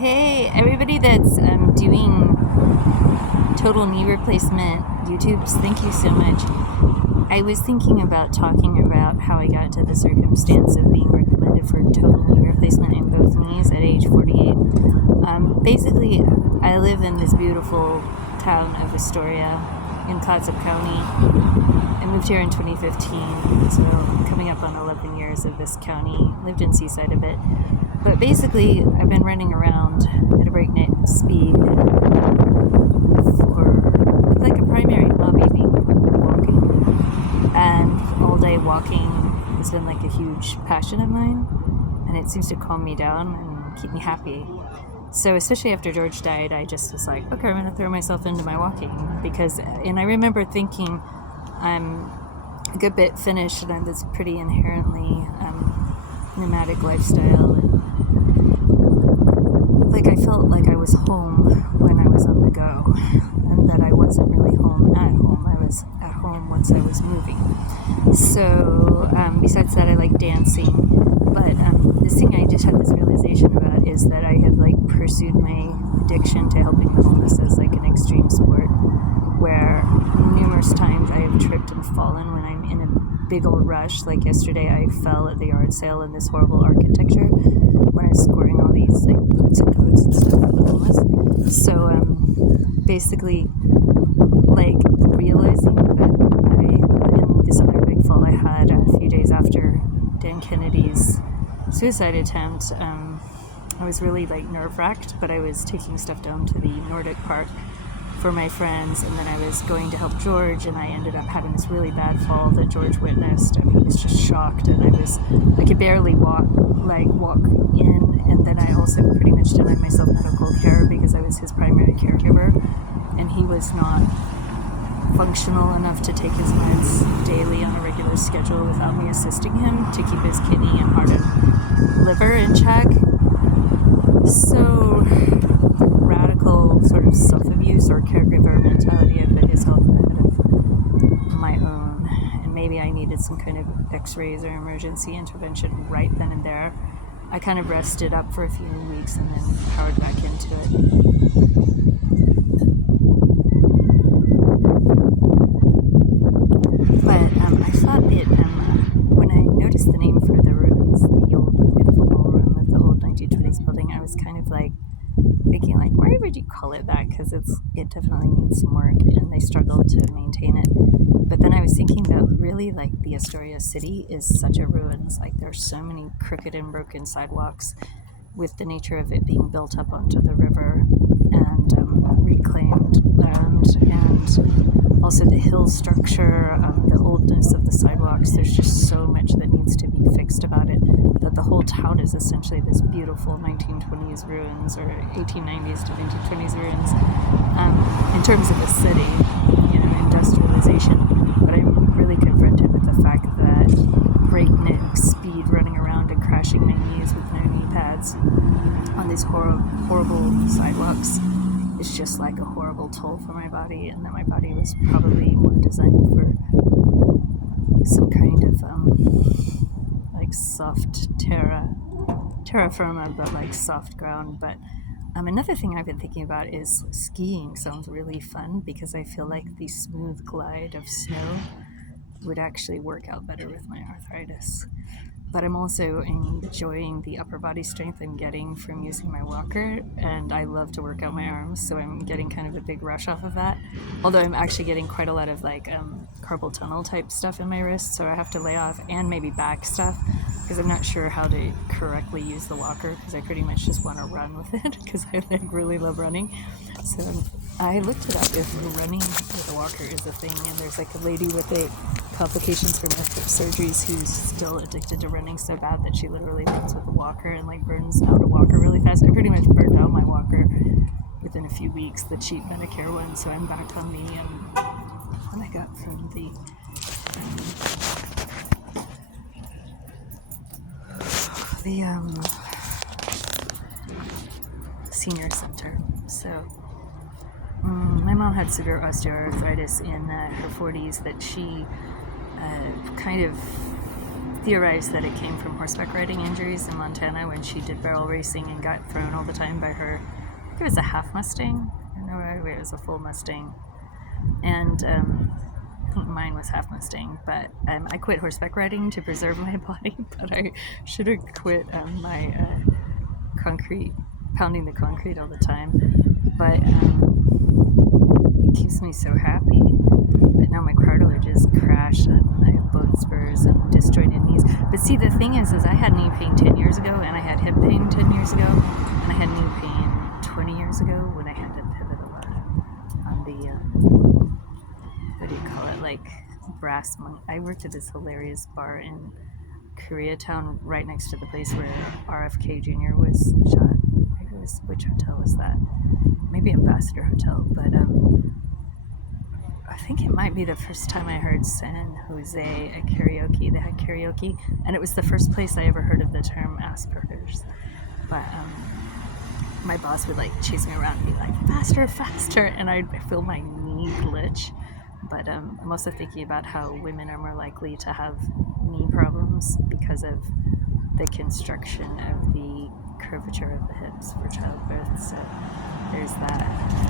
Hey, everybody that's doing total knee replacement YouTubes, thank you so much. I was thinking about talking about how I got to the circumstance of being recommended for total knee replacement in both knees at age 48. Basically, I live in this beautiful town of Astoria in Clatsop County. I moved here in 2015, so coming up on 11 years of this county. Lived in Seaside a bit. But basically, I've been running around at a breakneck speed with like a primary hobby being walking. And all day walking has been like a huge passion of mine. And it seems to calm me down and keep me happy. So especially after George died, I just was like, okay, I'm going to throw myself into my walking. And I remember thinking I'm a good bit finished and it's pretty inherently nomadic lifestyle. Like I felt like I was home when I was on the go, and that I wasn't really home at home. I was at home once I was moving. So besides that, I like dancing. But this thing I just had this realization about is that I have like pursued my addiction to helping the homeless as like an extreme sport, where numerous times I have tripped and fallen when I'm in a big old rush. Like yesterday, I fell at the yard sale in this horrible architecture when I was scoring all these like boots and coats and stuff for the homeless. So basically, like realizing that in this other big fall I had a few days after Dan Kennedy's suicide attempt, I was really like nerve-wracked, but I was taking stuff down to the Nordic Park for my friends, and then I was going to help George, and I ended up having this really bad fall that George witnessed, and he was just shocked, and I could barely walk in, and then I also pretty much denied myself medical care because I was his primary caregiver, and he was not functional enough to take his meds daily on a regular schedule without me assisting him to keep his kidney and heart and liver in check. So radical sort of self-abuse or caregiver mentality of his health ahead of my own, and maybe I needed some kind of x-rays or emergency intervention right then and there. I kind of rested up for a few weeks and then powered back into it. But I thought when I noticed the name for the ruins, the old beautiful ballroom of the old 1920s building, I was kind of like thinking like, why would you call it that? Because it definitely needs some work and they struggled to maintain it. But then I was thinking that really like the Astoria city is such a ruins. Like there's so many crooked and broken sidewalks with the nature of it being built up onto the river and reclaimed land, and also the hill structure, the oldness of the sidewalks. There's just so much that needs to be fixed about it, that the whole town is essentially this beautiful 1920s ruins or 1890s to 1920s ruins in terms of a city, industrialization. But I'm really confronted with the fact that breakneck speed running around and crashing my knees with no knee pads on these horrible sidewalks is just like a horrible toll for my body, and that my body was probably more designed for some kind of like soft terra firma, but like soft ground. But another thing I've been thinking about is skiing sounds really fun because I feel like the smooth glide of snow would actually work out better with my arthritis. But I'm also enjoying the upper body strength I'm getting from using my walker, and I love to work out my arms, so I'm getting kind of a big rush off of that. Although I'm actually getting quite a lot of like carpal tunnel type stuff in my wrist, so I have to lay off, and maybe back stuff, because I'm not sure how to correctly use the walker, because I pretty much just want to run with it, because I like really love running. So I looked it up if running with a walker is a thing, and there's like a lady with complications from her hip surgeries who's still addicted to running so bad that she literally runs with a walker and like burns out a walker really fast. I pretty much burned out my walker within a few weeks, the cheap Medicare one, so I'm back on the one I got from the senior center. So my mom had severe osteoarthritis in her 40s that she kind of theorized that it came from horseback riding injuries in Montana when she did barrel racing and got thrown all the time by her, I think it was a half Mustang. I don't know right away, it was a full Mustang. And I think mine was half Mustang, but I quit horseback riding to preserve my body, but I should have quit my concrete, pounding the concrete all the time. But it keeps me so happy. But now my cartilage is crashed and I have bone spurs and disjointed knees. But see, the thing is I had knee pain 10 years ago, and I had hip pain 10 years ago, and I had knee pain 20 years ago when I had to pivot a lot on the, what do you call it, like brass monk. I worked at this hilarious bar in Koreatown right next to the place where RFK Jr. was shot. Which hotel was that? Maybe Ambassador Hotel, but I think it might be the first time I heard San Jose at karaoke. They had karaoke, and it was the first place I ever heard of the term Asperger's. But my boss would like chase me around and be like, faster, faster, and I'd feel my knee glitch. But I'm also thinking about how women are more likely to have knee problems because of the construction of the curvature of the hips for childbirth. So there's that.